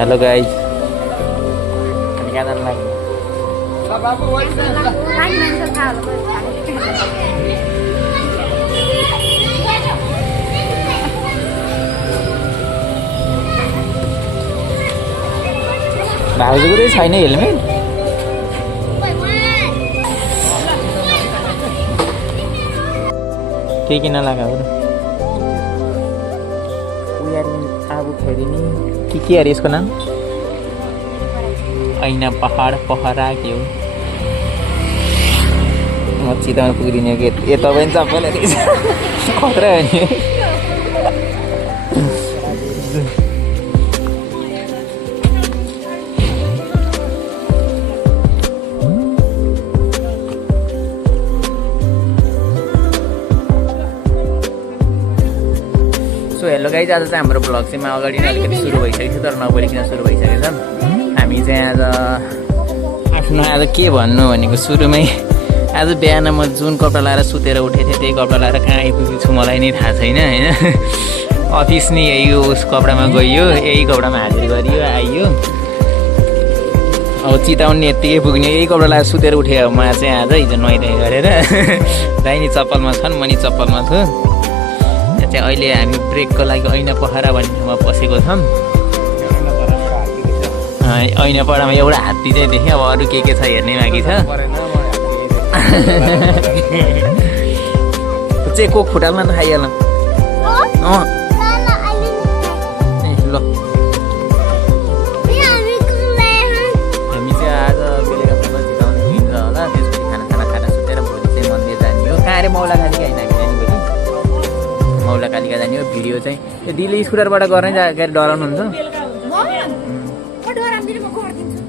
Hello guys अनि कहाँ जानु लाग्यो भाउजूको चाहिँ छैन हेलमेट के किन लगाऊ अब फेरि नि के अरे यसको नाम ऐना पहाड पहरा के हो म चिताउन पुगिदिने कि ए तपाईँ पनि सबैलाई रहेछ खतरा हो नि सो हेलो गाइज आज चाहिँ हाम्रो भ्लग चाहिँ अगाडि नै अलिकति सुरु भइसकेको थियो तर नबोलिकन सुरु भइसकेको छ हामी चाहिँ आज आफ्नो आज के भन्नु भनेको सुरुमै आज बिहान म जुन कपडा लाएर सुतेर उठेको थिएँ त्यही कपडा लाएर कहाँ आइपुगेको छु मलाई नै थाहा छैन होइन अफिस नि यही उस कपडामा गइयो यही कपडामा हाजिर गरियो आइयो अब चिताउने यत्तिकै पुग्ने यही कपडा लाएर सुतेर उठेँ म चाहिँ आज हिजो नुहाइधुवाइ गरेर दाइ नि चप्पलमा छन् म नि चप्पलमा छु चाहिँ अहिले हामी ब्रेकको लागि ऐना पहरा भन्ने ठाउँमा पसेको छौँ ऐना पहरामा एउटा हात्ती चाहिँ देखेँ अब अरू के छ हेर्ने बाँकी छ चाहिँ कोक फुटाल्न त खाइहाल ल हामी चाहिँ आज बेलुका चिताउनु हिँड्छ होला त्यसपछि खाना खाना सुतेर भोलि चाहिँ मन्दिर जाने हो कहाँ अरे मौला खाली होइन हामी जाने भोलि मौला कालिका जाने हो भिडियो चाहिँ त्यो दिले स्कुटरबाट गर्ने जाँदाखेरि डराउनुहुन्छ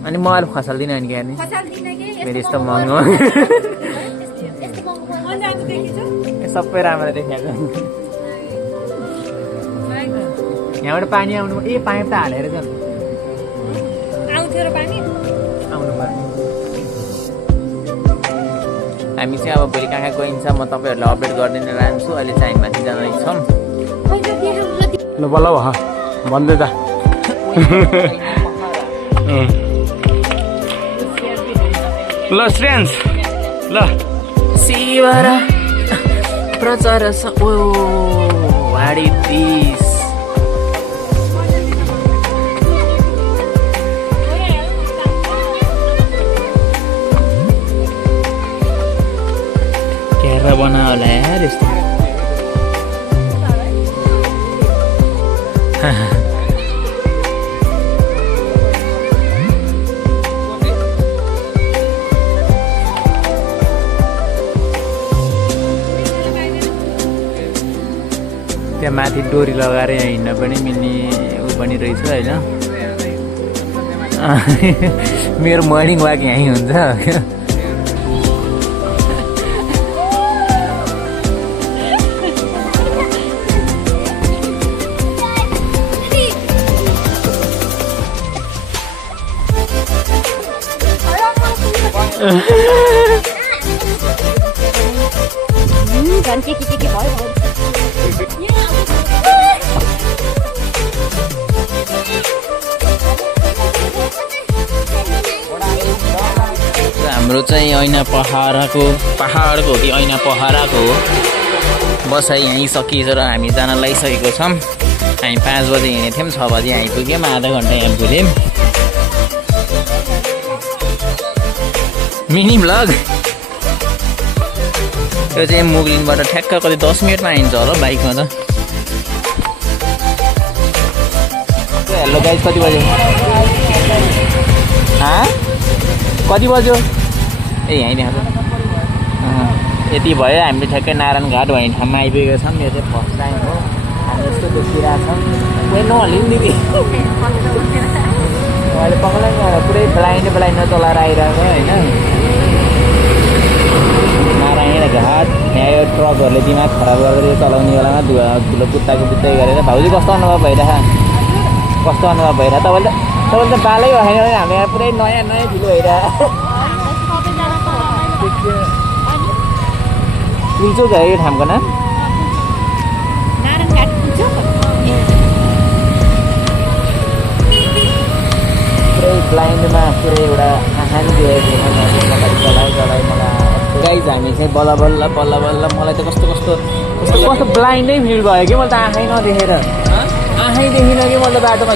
अनि म अहिले खसाल्दिनँ अनि क्या मेरो यस्तो महँगो सबै राम्रो देखाएको यहाँबाट पानी आउनु ए पाइप त हालेर जानु आउनु पर्ने हामी चाहिँ अब भोलि कहाँ गइन्छ म तपाईँहरूलाई अपडेट गरिदिन लान्छु अहिले चाहिँ हामी माथि जाँदैछौँ ल बल्ल भन्दै त ल श्रेयन्स ल शिवरा प्रचार ओ वाडी दिस केरा बना होला यार यस्तो त्यहाँ माथि डोरी लगाएर यहाँ हिँड्न पनि मिल्ने ऊ पनि रहेछ होइन मेरो मर्निङ वाक यहीँ हुन्छ हाम्रो चाहिँ ऐना पहाडको हो कि ऐना पहराको हो बसाइ यहीँ सकिन्छ र हामी जान लागिसकेको छौँ हामी 5 बजे हिँडेको थियौँ 6 बजे आइपुग्यौँ आधा घन्टा यहाँ पुग्यौँ मिनी भ्लग यो चाहिँ मुगलिनबाट ठ्याक्क कति 10 मिनटमा आइन्छ होला बाइकमा त हेलो गाइस कति बज्यो कति बज्यो ए यहीँ देखाएको यति भयो हामीले ठ्याक्कै नारायण घाट भन्ने ठाउँमा आइपुगेको छौँ यो चाहिँ फर्स्ट टाइम हो हामी यस्तो देखिरहेको छौँ कोही नहल्यो नि दिदी अहिले पक्कै पुरै ब्लाइन्ड चलाएर आइरहेको होइन नारायण घाट यहाँ यो ट्रकहरूले दिमाग खराब गरेर चलाउने बेलामा धुलो कुत्ताको बुत्तै गरेर भाउजू कस्तो अनुभव भइरहेको तपाईँले त बालै भएन भने हामी यहाँ पुरै नयाँ ढिलो भइरहेको पुल्चोक है यो ठाउँको नाम ब्लाइन्डमा पुरै एउटा आँखा नि देखेको थिएन चलाइ मलाई गाइज हामी चाहिँ बल्ल बल्ल मलाई त कस्तो ब्लाइन्डै फिल भयो कि मैले त आँखै नदेखेर आँखै देखिनँ कि मैले त बाटोमा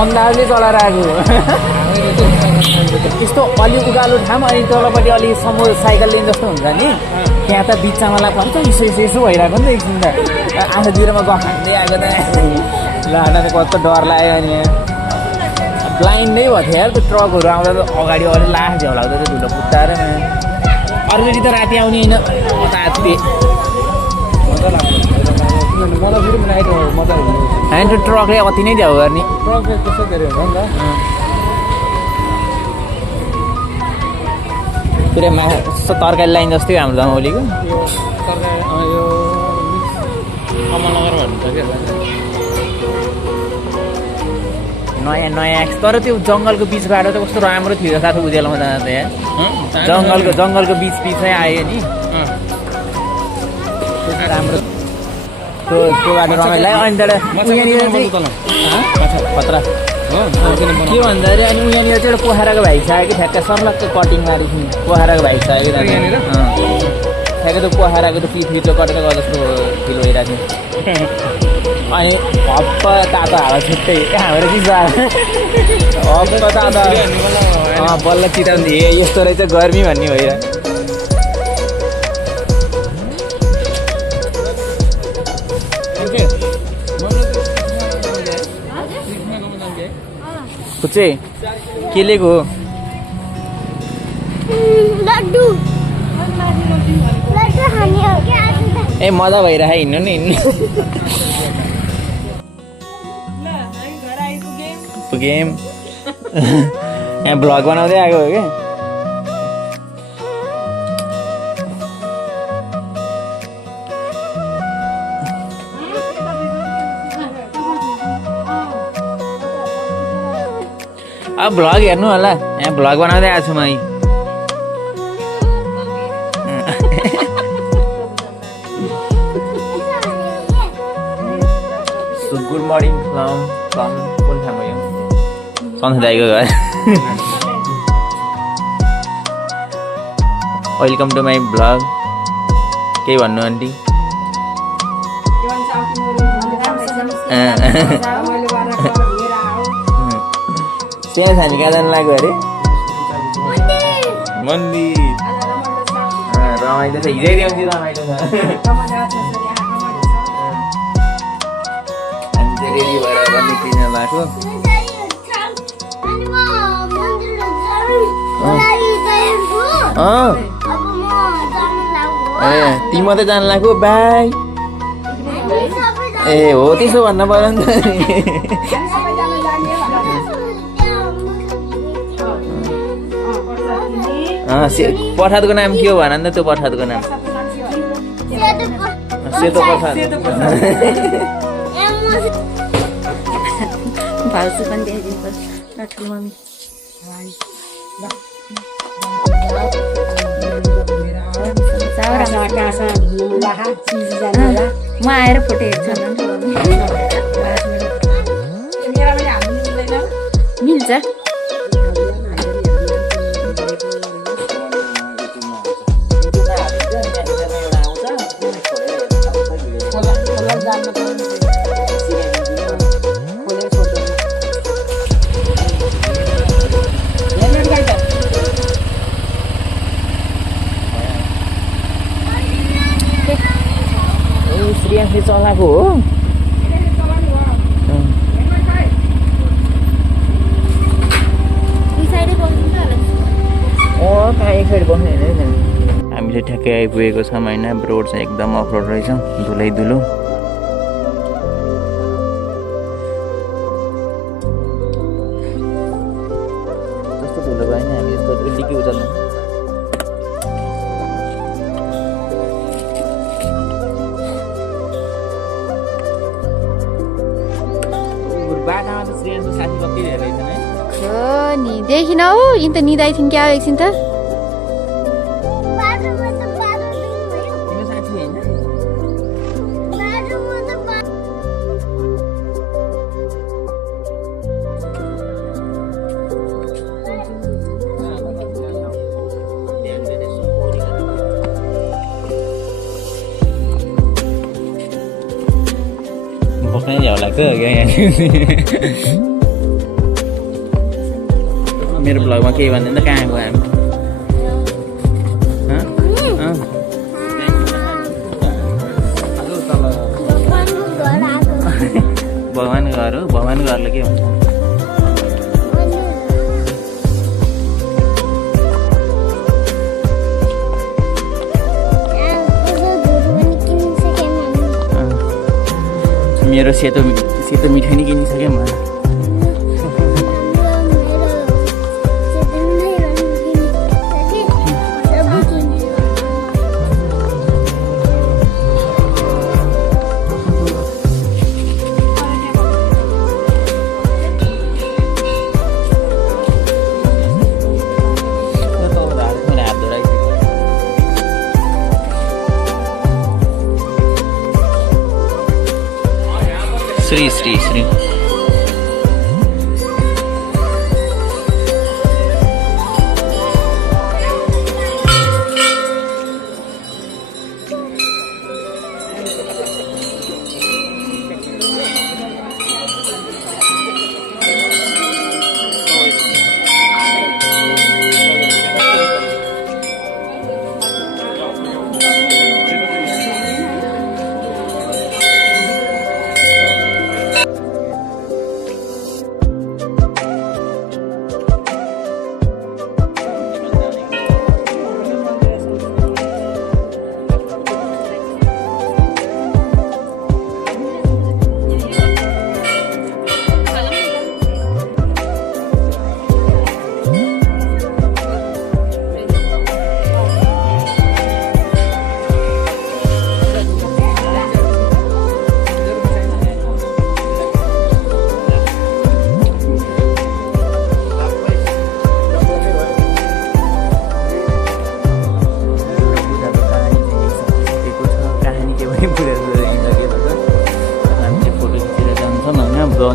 अन्दाजले चलाएर आएको त्यस्तो अलि उकालो ठाम अनि तलपट्टि अलिक समो साइकल लेन जस्तो हुन्छ नि त्यहाँ त बिचमा लाग्छ यसो भइरहेको नि त एकछिन त आँखातिरमा गखान्दै आएको त ल त कस्तो डर लाग्यो अनि ब्लाइन्डै भएको थियो यार त्यो ट्रकहरू आउँदा त अगाडि लाख झ्याउ लाग्दो त्यो धुलो पुत्ताएर अर्कोचोटि त राति आउने होइन ताते होइन त्यो ट्रकले अति नै झ्याउ गर्ने पुरै मासु तरकारी लाइन जस्तै हाम्रो दमौलीको नयाँ तर त्यो जङ्गलको बिचबाट त कस्तो राम्रो थियो साथी उज्यालोमा जाँदा त यहाँ जङ्गलको बिचमै आयो नि राम्रो त्यो बाटो रमाइलो अनि त्यहाँबाट उयाँनिर चाहिँ खतरा के भन्दाखेरि अनि उयाँनिर चाहिँ एउटा पोखराको भाइ छ कि ठ्याक्क सर्लक्क कटिङ मारेको पोखराको भाइ छ कि ठ्याक्क त्यो पोखराको त्यो पिठो कटेर गए जस्तो फिल भइरहेको थियो अनि हप्प तातो हावा छुट्टै हाम्रो चिसो हप्प तातो बल्ल चिताउने ए यस्तो रहेछ गर्मी भन्ने भइरहेको चाहिँ के लिएको हो ए मजा भइरहेको हिँड्नु नि पुगेम यहाँ भ्लग बनाउँदै आएको हो क्या अब भ्लग हेर्नु होला यहाँ भ्लग बनाउँदै आएको छु म गुड मर्निङ कुन ठाउँमा यो सन्थ दाइको घर वेलकम टु माई भ्लग केही भन्नु आन्टी सानो सानी कहाँ जानु लाग्यो अरे मन्दिर रमाइलो छ हिजै देउसी रमाइलो छ हामी चाहिँ रेडी भएर निक्लिन भएको ए ती मात्रै जानु लाग्यो बाई ए हो त्यसो भन्नु पर्यो नि त प्रसादको नाम के हो भन नि त त्यो प्रसादको नाम सेतो प्रसाद भाउजू पनि देखाइदिनु पर्छ मम्मी म आएर फोटो हेर्छु मिल्छ श्रेयांशले चलाएको हो कहाँ एक साइड बस्ने होइन हामीले ठ्याक्कै आइपुगेको छौँ होइन रोड चाहिँ एकदम अफ रोड रहेछ धुलै धुलो जस्तो धुलो भयो नि हामी यस्तो डिकी उचाल्नु बाटामा त श्रेयांश साथी कति धेरै रहेछ है नि देखिन हौ यिन त निदाइ थिइन् क्या एकछिन त तिम्रो साथी होइन बस्नै झ्याउ लाग्छ क्या यहाँ मेरो ब्लगमा केही भन्दैन कहाँ गयो हामी भगवान् घर हो भगवान् घरले के भन्छ मेरो सेतो मिठाई नि किनिसकेँ म श्री श्री श्री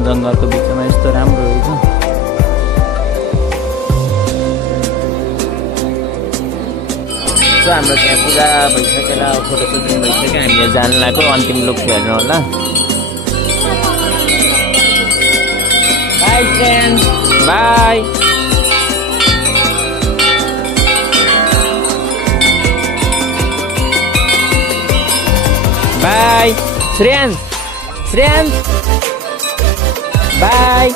जङ्गलको बिचमा यस्तो राम्रो रहेछ हाम्रो त्यहाँ पूजा भइसकेर फोटो सुटिङ भइसक्यो हामीले जान लाग्यो अन्तिम लुक हेर्नु होला by friends by by Shreyansh by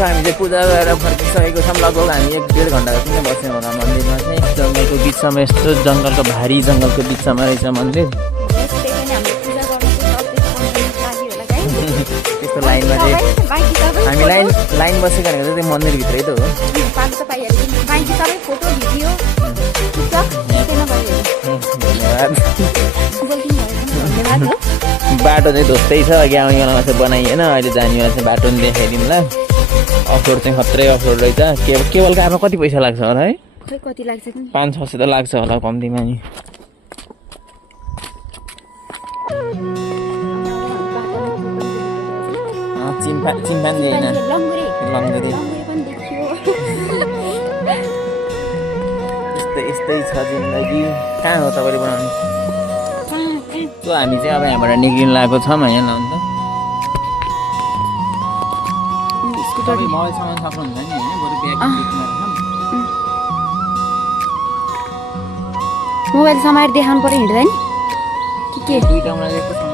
हामी चाहिँ पूजा गरेर फर्किसकेको छौँ लगभग हामी 1-1.5 घन्टा जति नै बस्यौँ होला मन्दिरमा चाहिँ जङ्गलको बिचमा यस्तो जङ्गलको भारी जङ्गलको बिचमा रहेछ मन्दिर त्यस्तो लाइनमा चाहिँ हामी लाइन बसेको भनेको चाहिँ मन्दिरभित्रै त हो बाटो चाहिँ धोस्तै छ अघि आउनेवालामा चाहिँ बनाइएन अहिले जानेवाला चाहिँ बाटो पनि देखाइदिउँला अफरोड चाहिँ खत्रै अफरोड रहेछ केवलको आफू कति पैसा लाग्छ होला है 500-600 त लाग्छ होला कम्तीमा नि चिम्पान्जी होइन लङ्गुरी यस्तै छ जिन्दगी कहाँ हो तपाईँले बनाउने त्यो हामी चाहिँ अब यहाँबाट निक्लिनु लागेको छौँ होइन अन्त मोबाइल सामान सक्नुहुन्छ नि होइन बरु मोबाइल समाएर देखाउनु पर्यो हिँड्दैन के दुईटा मलाई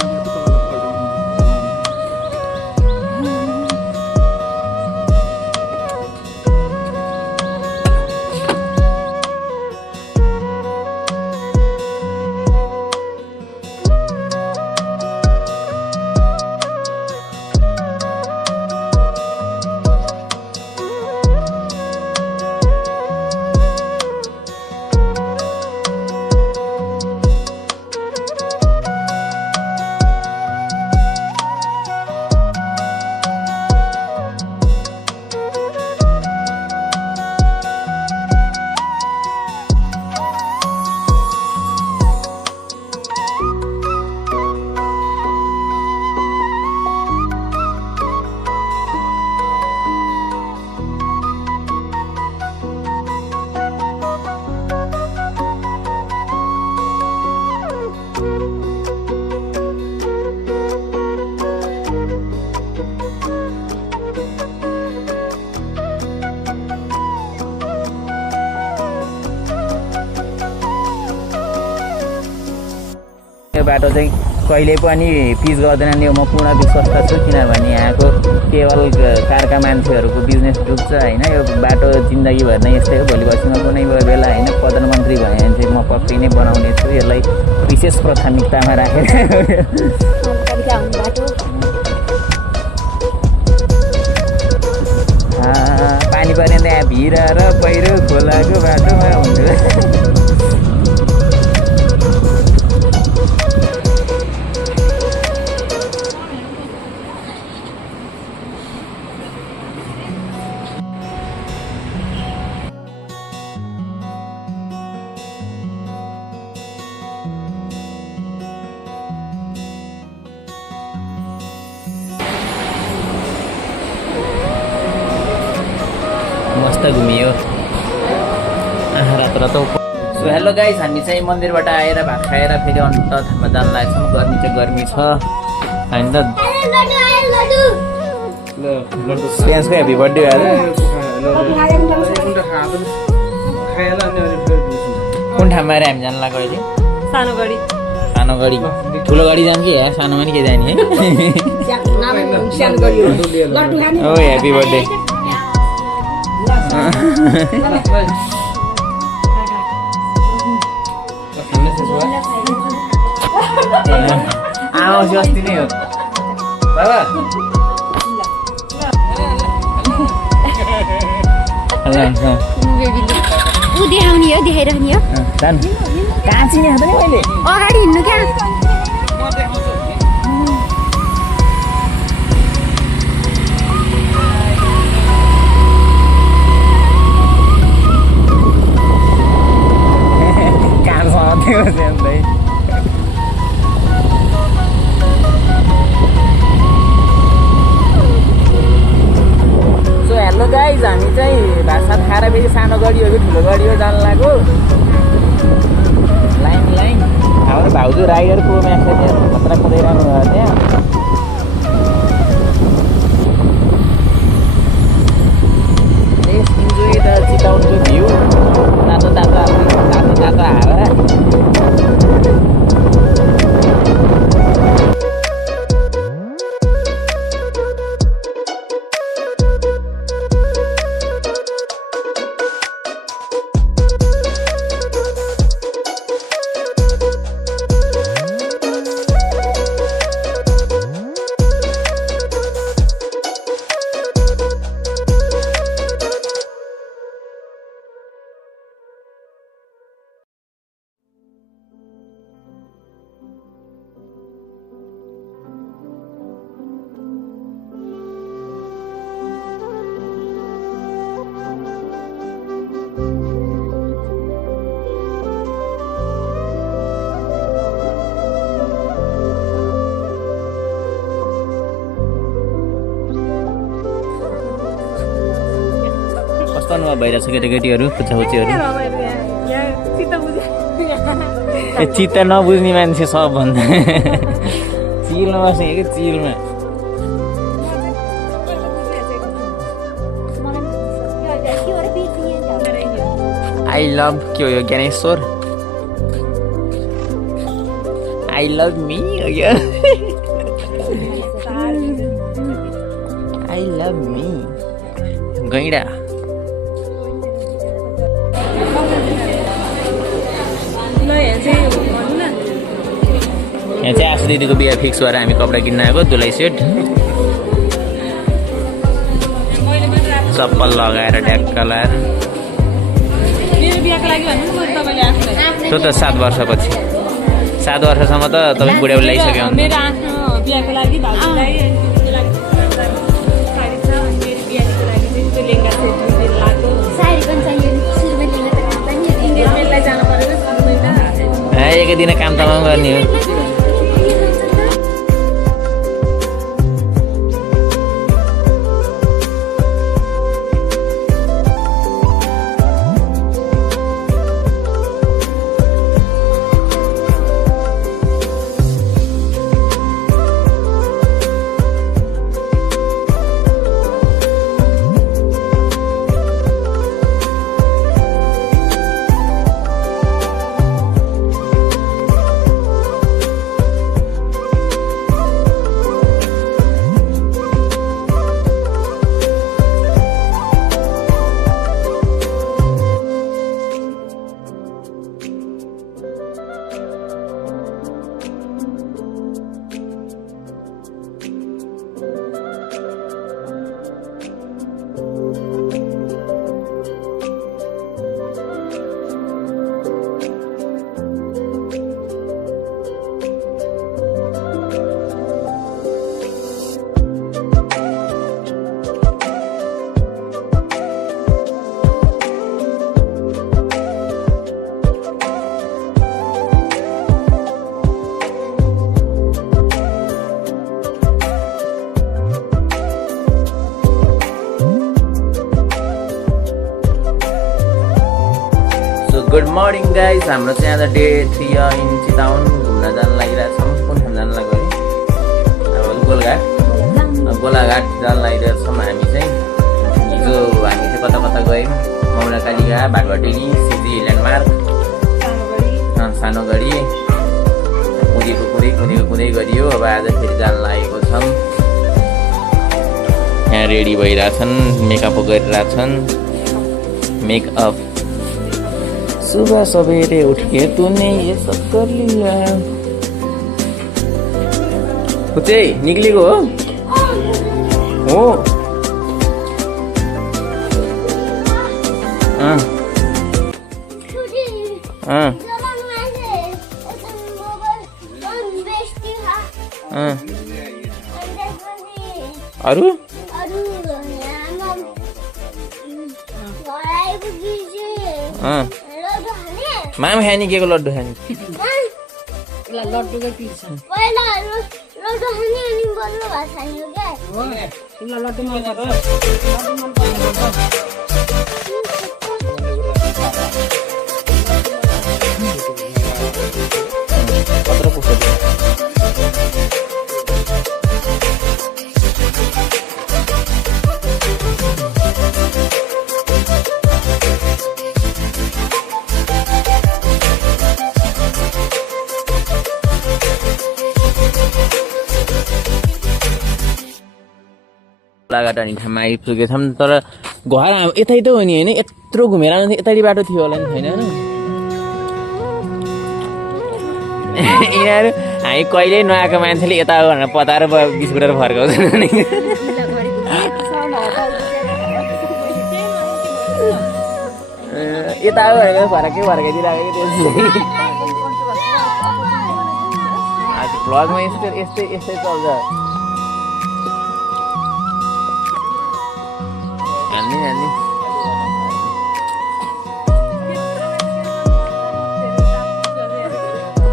बाटो चाहिँ कहिले पनि पिच गर्दैनन् यो म पूर्ण विश्वस्त छु किनभने यहाँको केवल कारका मान्छेहरूको बिजनेस डुब्छ होइन यो बाटो जिन्दगीभर नै यस्तै हो भोलि पर्सिमा कुनै बेला होइन प्रधानमन्त्री भयो भने चाहिँ म पक्कै नै बनाउने छु यसलाई विशेष प्राथमिकतामा राखेर पानी पऱ्यो भने यहाँ भिर र पहिरो खोलाको बाटोमा हुन्छ मस्त घुमियो रातो रातो सो हेलो गाइस हामी चाहिँ मन्दिरबाट आएर भात खाएर फेरि अन्त ठाउँमा जान लाग्छौँ गर्मी चाहिँ गर्मी छ होइन त फ्रेन्ड्सको ह्याप्पी बर्थडे कुन ठाउँमा आएर हामी जानु लाग्यो अहिले सानो गाडी ठुलो गाडी जाने कि यार सानोमा नि के जाने है ओ ह्याप्पी बर्थडे आउँछ अस्ति नै हो बाबा देखाउने हो देखाइराख्ने हो कहाँ चिने पनि मैले अगाडि हिँड्नु क्या सो हेलो गाइज हामी चाहिँ भात सात खाएर फेरि सानो गाडी हो कि ठुलो गाडी हो जानु लाग्यो लाइन हाम्रो भाउजू राइडरको म्यासेज खतरा कुदाइरहनु भयो त्यहाँ इन्जोय द चिताउनको भ्यू तातो हावा कस्तो भइरहेछ केटाकेटीहरू खुच्चाखुच्चीहरू चित्त नबुझ्ने मान्छे सबभन्दा चिलमा बस्ने कि चिलमा आई लभ के हो यो ज्ञानेश्वर आई लभ मी हो यो आई लभ मी गैडा यहाँ चाहिँ आशु दिदीको बिहा फिक्स भएर हामी कपडा किन्न आएको दुलाई सेट चप्पल लगाएर ढ्याक्क लाएर त्यो त 7 वर्षपछि 7 वर्षसम्म त तपाईँ बुढ्याउ ल्याइसक्यो एकै दिन काम तमाम गर्ने हो मर्निङ गाइस, हाम्रो चाहिँ आज डे 3 इन चितावन घुम्न जान लागिरहेछौँ। कुन ठाउँ जान लाग्यो अरे अब गोलाघाट जान लागिरहेछौँ हामी चाहिँ। हिजो हामी चाहिँ कता कता गयौँ, मौरा कालिका, बागडुली, सिजी ल्यान्डमार्क, सानो गढी कुदै गरियो। अब आज फेरि जान लागेको छौँ। यहाँ रेडी भइरहेछन्, मेकअप गरिरहेछन्। मेकअप सुबह सवेरे उठे तूने ये सब कर लिया। कुचे निक्लेको हो? अरू माम खाने के को लड्डु खाने गोलाघाट अनि ठाउँमा आइपुगेछौँ। तर घर यतै त हो नि होइन, यत्रो घुमेर यतैको बाटो थियो होला नि, छैन? यिनीहरू हामी कहिल्यै नआएको मान्छेले यता हो भनेर पताएर बिस्कुटहरू फर्काउँछन्। यता हो भनेर फर्काइदिइरहेको भ्लगमा यस्तै चल्छ। हाल्ने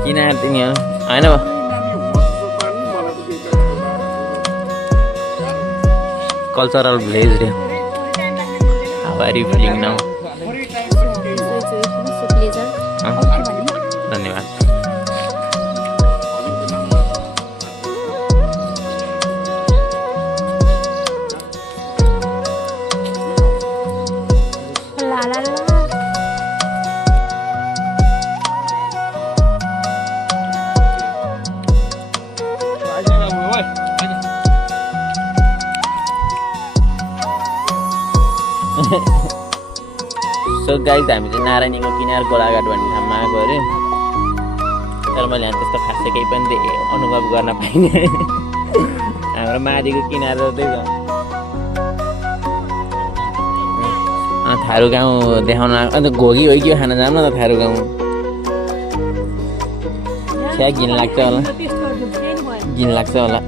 किन तिमी होइन कल्चरल भिलेज रे। How are you feeling now? धन्यवाद। सो गाइस, हामी चाहिँ नारायणीको किनार गोलाघाट भन्ने ठाउँमा आएको अरे। तर मैले यहाँ त्यस्तो खासै केही पनि अनुभव गर्न पाइनँ। हाम्रो माथिको किनार चाहिँ छ। थारू गाउँ देखाउन अन्त घोगी हो कि खान जानु न त थारू गाउँ। छ्या घिन लाग्छ होला।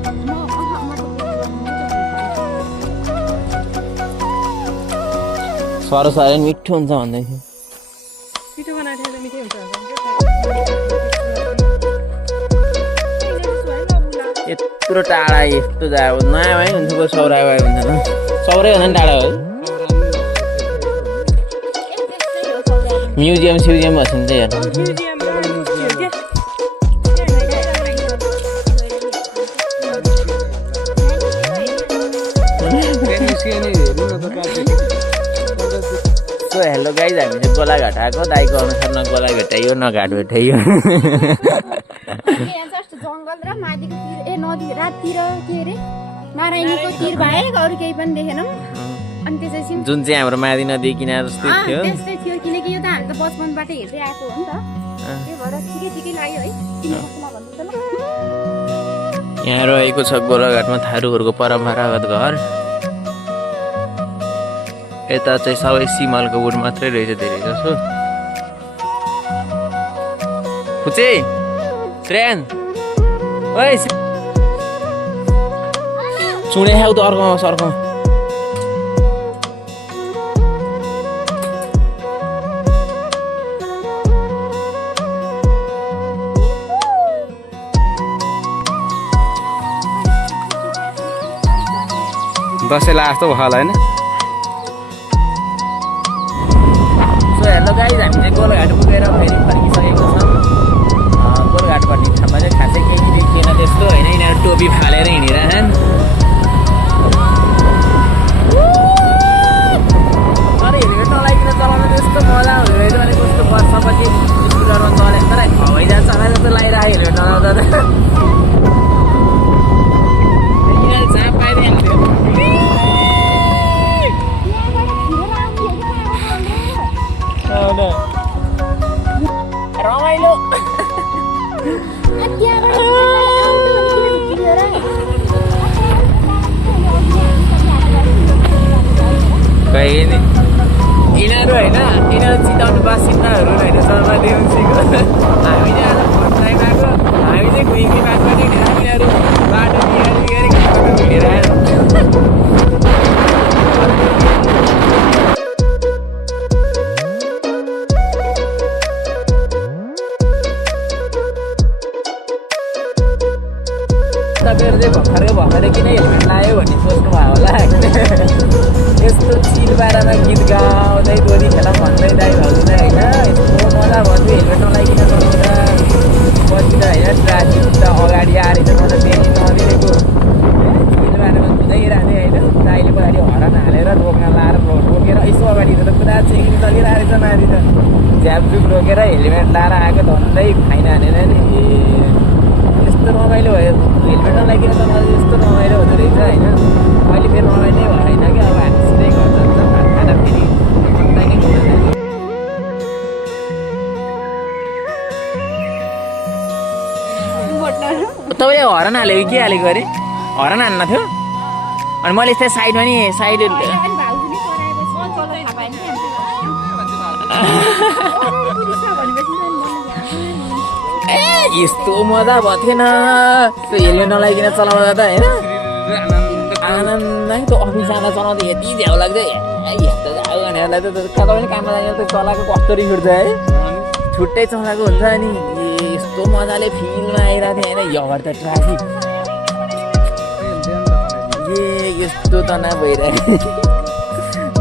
सरसरी मिठो हुन्छ भन्दै थियो। यत्रो टाढा यस्तो जा नयाँ भाइ हुन्छ, सौरा भाइ हुन्छ न, सौरै भन्दा पनि टाढा हो। म्युजियम बस्नु चाहिँ हेर्नु। हेलो गाइज, हामी चाहिँ गोलाघाट आएको। दाइको अनुसार न गोला भेटाइयो न घाट भेटाइयो। जङ्गल र माथिको तिर नदी राततिर के अरे नारायणीको तिर बाहेक अरू केही पनि देखेनौँ। अनि त्यसपछि जुन चाहिँ हाम्रो माथि नदी किनार जस्तै थियो त्यस्तै थियो, किनकि यो त हामी त बचपनबाट हेर्दै आएको हो नि त। त्यही भएर ठिकै लाग्यो है। यहाँ रहेको छ गोलाघाटमा थारूहरूको परम्परागत घर। यता चाहिँ सबै सिमलको बोट मात्रै रहेछ धेरै जसो। खुचे ट्रेन ओइ चुडे खाऊ त अर्कोमा सर्कोमा। दसैँ लास्ट भयो होला होइन। सो हेलो गाइज, हामी चाहिँ गोलाघाट पुगेर फेरि फर्किसकेको छौँ गोलघाट भन्ने ठाउँमा चाहिँ खासै केही देखिएन त्यस्तो होइन यिनीहरू टोपी फालेर हिँडिरहन् तर हेलमेट नलाइकन चलाउन त्यस्तो मजा हुँदो रहेछ भने कस्तो वर्षपछि स्कुटरमा चले तर हवाईजहाज चलाएर जस्तो लगाइरहेको हेलमेट नलाउँदा त यिनीहरू जहाँ पाइदिइहाल्थ्यो रमाइलो यिनीहरू होइन यिनीहरू चिताउनु बासिन्दाहरू होइन शर्मा देउसीको हामी चाहिँ आज फर्स्ट टाइम आएको हामी चाहिँ घुइँकी बाटो यिनीहरू बाटो हिँडेर आएर तपाईँहरू चाहिँ भर्खरै किन हेलमेट लायो भन्ने सोच्नुभयो होला यस्तो चिल बारामा गीत गाउँदै दोरी खेला भन्दै दाइ भाउजूलाई होइन यस्तो मजा भन्छु हेलमेट नलाइकन चलाउँदा पछि त होइन ट्राफिक त अगाडि आएर चाहिँ मलाई बेनी नदिएको चिल बारामा कुदाइरहने होइन दाइले पछाडि हरन हालेर रोक्न लाएर रोकेर यसो अगाडि त पुरा चेकिङ चलिरहेको छ माथि त झ्यापझुप रोकेर हेलमेट लाएर आएको धन्दै फाइन हानेर नि यस्तो रमाइलो भयो हेलमेट नलाइकन त मलाई यस्तो रमाइलो हुँदो रहेछ होइन अहिले फेरि रमाइलो भएन कि अब हामी सिधै गर्छ भात खाँदा फेरि तपाईँले हरन हालेको के हालेको अरे हरन हान्न थियो अनि मैले यस्तै साइडमा नि साइड यस्तो मजा भएको थिएन त्यो हेलमेट नलाइकन चलाउँदा त होइन आनन्द त्यो अफिस जाँदा चलाउँदा यति झ्याउ लाग्छ यस्तो झ्याउ भनेरलाई त कता पनि काममा जाने त चलाएको कस्तो रिस उठ्छ है छुट्टै चलाएको हुन्छ अनि यस्तो मजाले फिलमा आइरहेको थियो होइन यहाँ त ट्राफिक यस्तो तनाव भइरहेको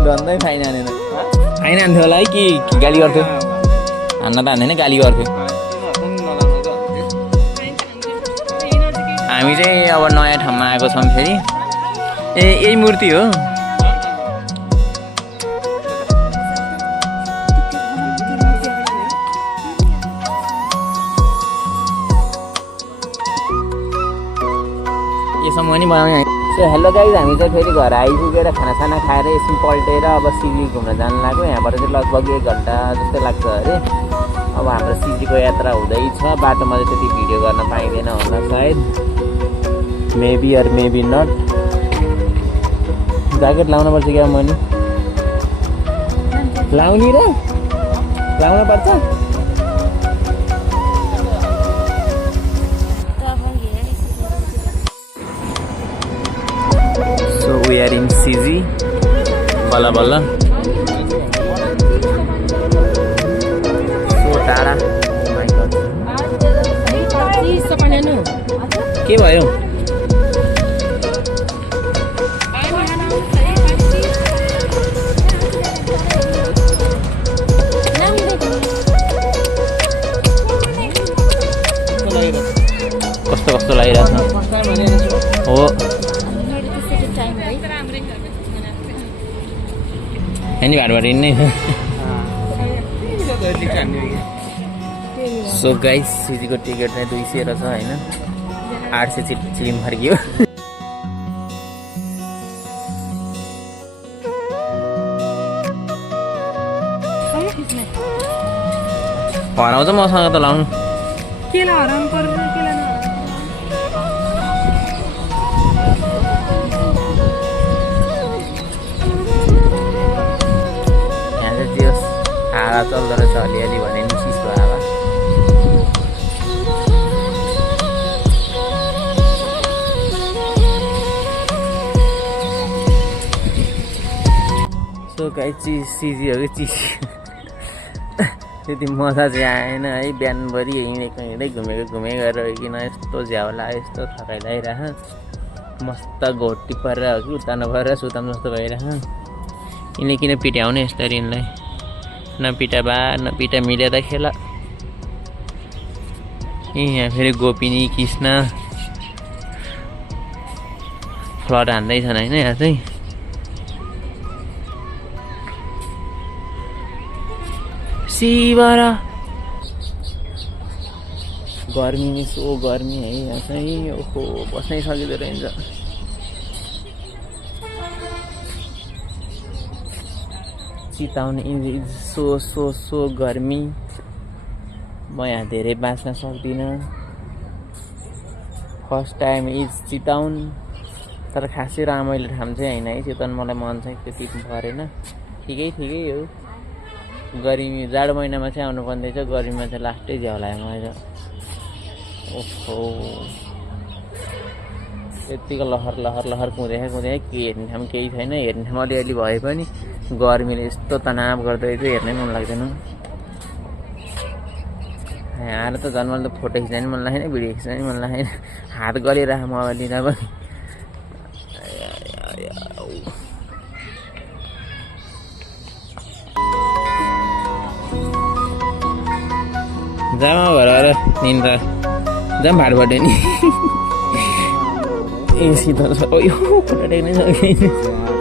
धन्दै फाइन हानेन फाइन हान्थ्यो होला है कि गाली गर्थ्यो हान्न त हान्दैन गाली गर्थ्यो हामी चाहिँ अब नयाँ ठाउँमा आएको छौँ फेरि यही मूर्ति हो यसम्म पनि बनाउने हेलो गाइज हामी चाहिँ फेरि घर आइपुगेर खानासाना खाएर एकछिन पल्टेर अब सिजी घुम्न जानु लाग्यो यहाँबाट चाहिँ लगभग 1 घन्टा जस्तै लाग्छ अरे अब हाम्रो सिजीको यात्रा हुँदैछ बाटोमा चाहिँ त्यति भिडियो गर्न पाइँदैन होला सायद maybe or maybe not jacket लाउनुपर्छ क्या मैले लाउने र लाउनु पर्छ सो वी आर इन सिजी बल्ल बल्ल सो टाढा के भयो कस्तो लागिरहेछ हो अनि घरबाट हिँड्नै सो गाइस सिजीको टिकट चाहिँ 200 रहेछ होइन 800 चिम फर्कियो हराउँछ मसँग त लाउनु केला हराउनु पर्छ केला हावा चल्दो रहेछ अलिअलि भने नि चिसो हावा सो गाइस सिजी हो कि चिसी त्यति मजा चाहिँ आएन है बिहानभरि हिँडेको घुमेको रहेकिन यस्तो झ्याउ लाग्यो यस्तो थकाइ लागिरह मस्त घोटी परेर हो कि उतार्नु परेर सुताउनु जस्तो भइरह यिनले किन पिट्याउने यस्तरी यिनलाई नपिटा बा नपिटा मिलेर खेल यहाँ फेरि गोपिनी कृष्ण फ्लड हान्दैछन् होइन यहाँ चाहिँ शिवरा गर्मी सो गर्मी है यहाँ चाहिँ ओहो बस्नै सकिँदो रहेछ चिताउने सो गर्मी म यहाँ धेरै बाँच्न सक्दिनँ फर्स्ट टाइम इज चिताउन तर खासै रमाइलो ठाउँ चाहिँ होइन है चितवन मलाई मन चाहिँ त्यति परेन ठिकै हो गर्मी जाडो महिनामा चाहिँ आउनुपर्ने रहेछ गर्मीमा चाहिँ लास्टै झ्याउलायो मैले ओहो यत्तिको लहर कुदेको के हेर्ने ठाउँ केही छैन हेर्ने ठाउँ अलिअलि भए पनि गर्मीले यस्तो तनाव गर्दै चाहिँ हेर्नै मन लाग्दैन यहाँ त झन् मलाई त फोटो खिच्न मन लागेन भिडियो खिच्न मन लागेन हात गरिरह मोबाइल लिँदा पनि जामा भएर निन्द्रा जाम भाडबाट नि ए शीतल यो फोटो टेक्नै सकिँदैन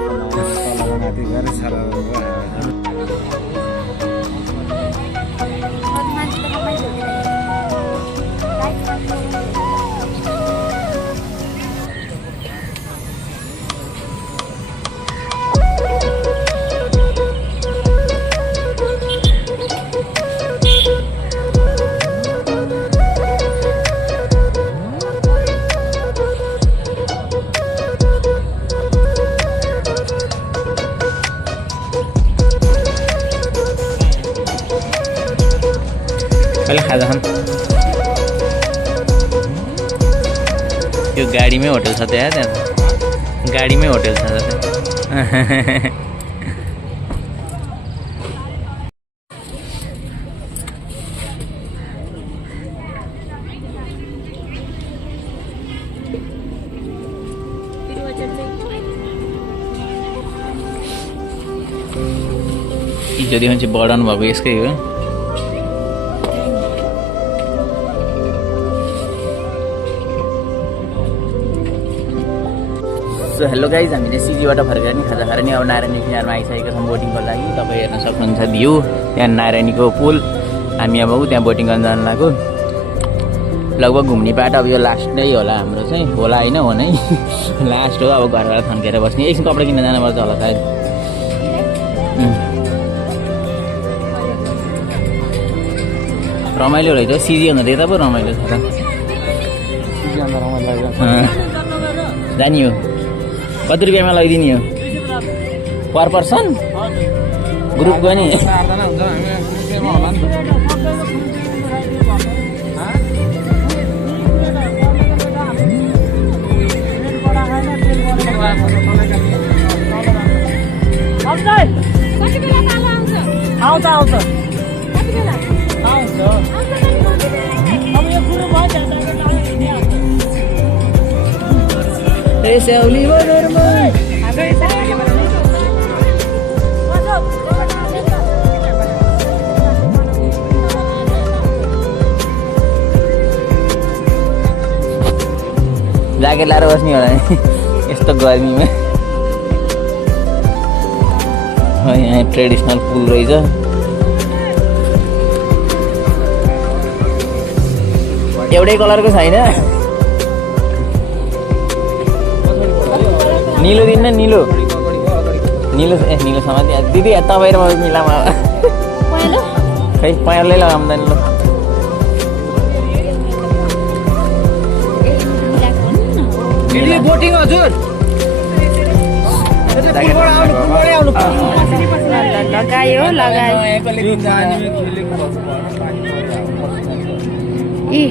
खाजा खान यो गाडीमै होटल छ त यहाँ त्यहाँ गाडीमै होटल छ त हिजोदेखि चाहिँ बढाउनु भएको यसकै हो सो हेलो गाइज हामीले सिजीबाट फर्केर नि खाजा खाएर नि अब नारायणी किनारमा आइसकेको छौँ बोटिङको लागि तपाईँ हेर्न सक्नुहुन्छ भ्यू त्यहाँ नारायणीको पुल हामी अब त्यहाँ बोटिङ गर्न जानु लाग्यो लगभग घुम्ने बाटो अब यो लास्ट नै होला हाम्रो चाहिँ होला होइन हो नै लास्ट हो अब घर थन्केर बस्ने एकछिन कपडा किन्न जानुपर्छ होला सायद रमाइलो रहेछ सिजी भन्दा त्यता पो रमाइलो छ त जाने हो कति रुपियाँमा लगाइदिने हो पर पर्सन ग्रुपको नि ज्याकेट लाएर बस्ने होला नि यस्तो गर्मीमा यहाँ ट्रेडिसनल पुल रहेछ एउटै कलरको छैन निलो दिन्न निलो निलो ए निलो समाति दिदी तपाईँ र म मिलामा खै पहेँलै लगाउँदैन ल दिदी बोटिङ हजुर लगायो लगायो इ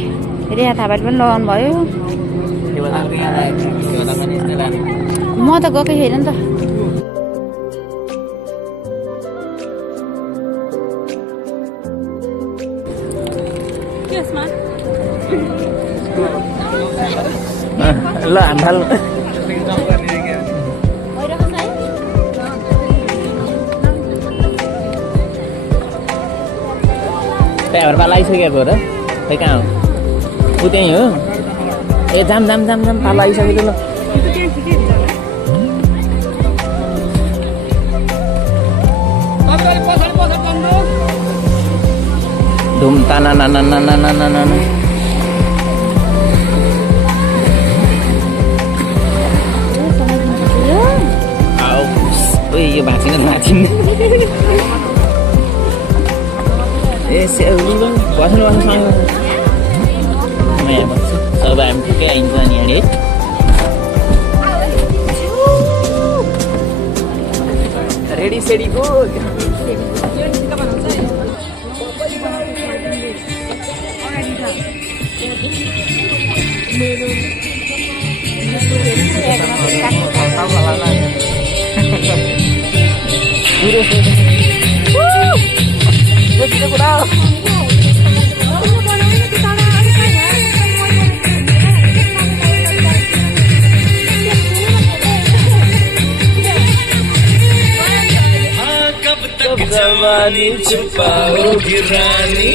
रेहा थापाले पनि लगाउनु भयो म त गएकै छैन नि त ल हाल त्यहाँबाट पाला आइसकेको हो र खै कहाँ हो ऊ त्यहीँ हो ए जाम जाम जाम जाम पाला आइसकेको ल धुम ताना ना ना ना ना ना ना ना ओए यो भाँचिन नाचिन् ए बस्नु बस्नु सँग म यहाँ बस्छु सब हामी ठिकै आइन्छ नि अरे रेडी सेडी गो जवानी छुपाओगी रानी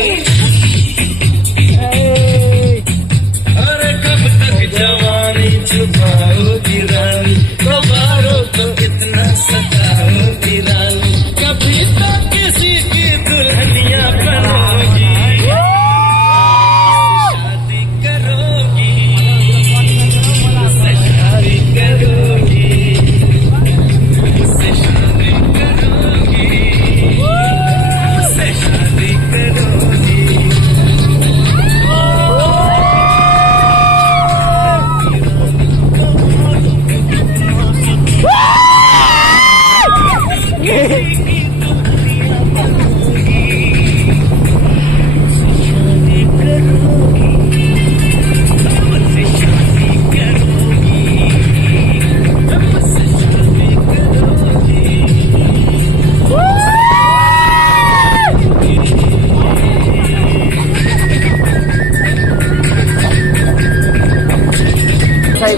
अरे कब तक जवानी छुपाओगी रानी कबारों को कितना सताओगी रानी कभी तो किसी की दुल्हनिया बनोगी शादी करोगी शादी करोगी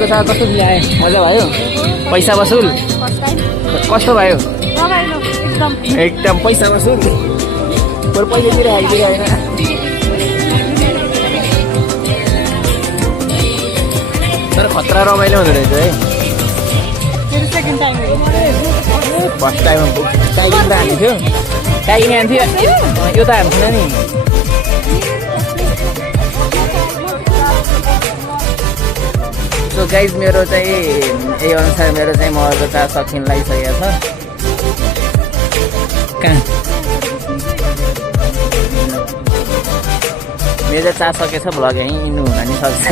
कस्तो ल्याए मजा भयो पैसा वसुल कस्तो भयो एकदम पैसा वसुल बरु पैसा दिइरहेको होइन तर खतरा रमाइलो हुँदो रहेछ है फर्स्ट टाइम टाइगिङ त हान्थ्यो टाइगिङ हान्थ्यो यो त हान्थेन नि सो गाइज मेरो चाहिँ यही अनुसार मेरो चाहिँ मजाको चाह सकिन लागिसकेको छ कहाँ मेरो चाह सकेछ भ्लग यहीँ इन्नु हुन नि सक्छ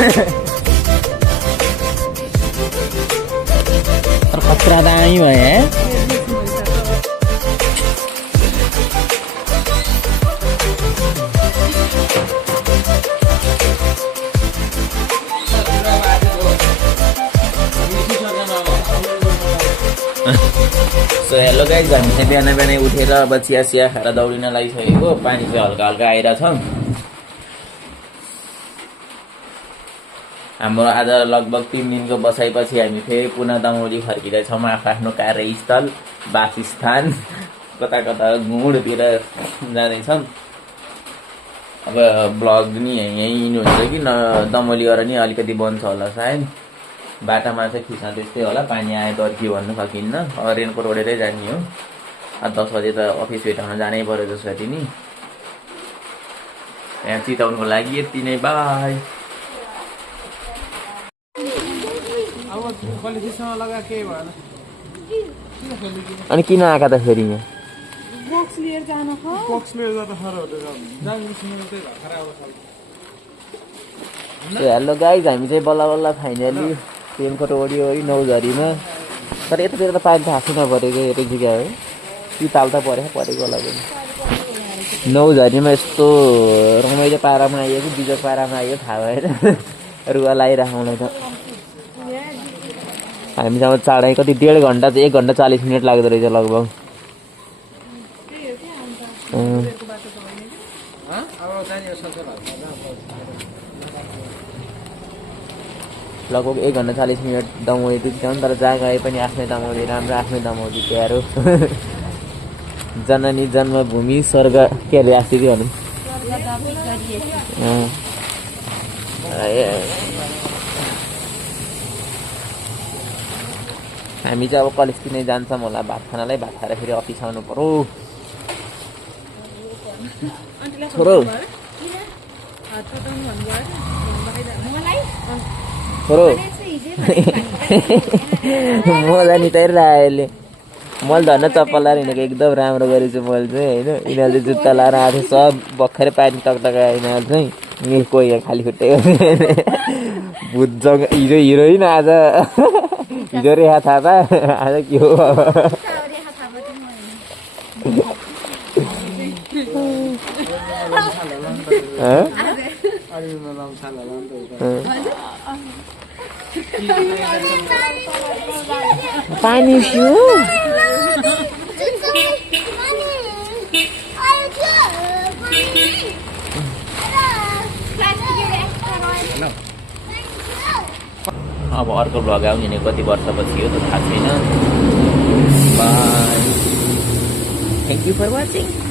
तर खतरा दामी भयो है सो हेलो गाइज हामी चाहिँ बिहान बिहानै उठेर अब चिया चिया खाएर दौडिन लागिसकेको पानी चाहिँ हल्का हल्का आइरहेछ हाम्रो आज लगभग 3 दिनको बसाइपछि हामी फेरि पुनः दमौली फर्किँदैछौँ आफ्नो कार्यस्थल वासस्थान कता कता गुडतिर जाँदैछौँ अब ब्लग नि यहीँ हुन्छ कि दमौली गएर नि अलिकति बन्छ होला सायद बाटामा चाहिँ खिच्न त्यस्तै होला पानी आयो तर्कियो भन्नु सकिन्न अब रेनकोट ओढेरै जाने हो 10 बजे त अफिस भेटाउन जानै पर्यो जसरी नि यहाँ चिताउनुको लागि यति नै बाई अनि किन आएका त फेरि यहाँ हेलो गाइज हामी चाहिँ बल्ल बल्ल फाइनली रेनकोट ओढ्यो है नौझरीमा तर यतातिर त पानी त हाँसै नपरेको एउटा जग्गा हो चिताल त परेको होला पनि नौझरीमा यस्तो रमाइलो पारामा आइयो कि बिजोग पारामा आइयो थाहा भएर रुवा लगाइराख्नुलाई त हामी चाहिँ चाँडै कति 1.5 घन्टा चाहिँ 1 घन्टा 40 मिनट लाग्दो रहेछ लगभग लगभग 1 घन्टा 40 मिनट दमौली पुग्छौँ तर जहाँ गए पनि आफ्नै दमौली राम्रो आफ्नै दमौली प्यारो जननी जन्मभूमि स्वर्ग के अरे आस्ति भनौँ लगावट गरिएको हामी चाहिँ अब कलेजतिर नै जान्छौँ होला भात खानालाई भात खाएर फेरि अफिस आउनु पर्यो छोरो छोरो मजा नि तैरिरहेको अहिले मैले धन्न चप्पल लाएर हिँडेको एकदम राम्रो गरेछु मैले चाहिँ होइन यिनीहरूले जुत्ता लाएर आएको थियो सब भर्खरै पानी टकटकायो यिनीहरू चाहिँ यी कोही यहाँ खाली खुट्टै भुजङ हिजो हिरोइन आज हिजो रेखा थापा आज के हो पानी पिउ अब अर्को भ्लग आउने नै कति वर्षपछि हो त थाहा छैन bye thank you for watching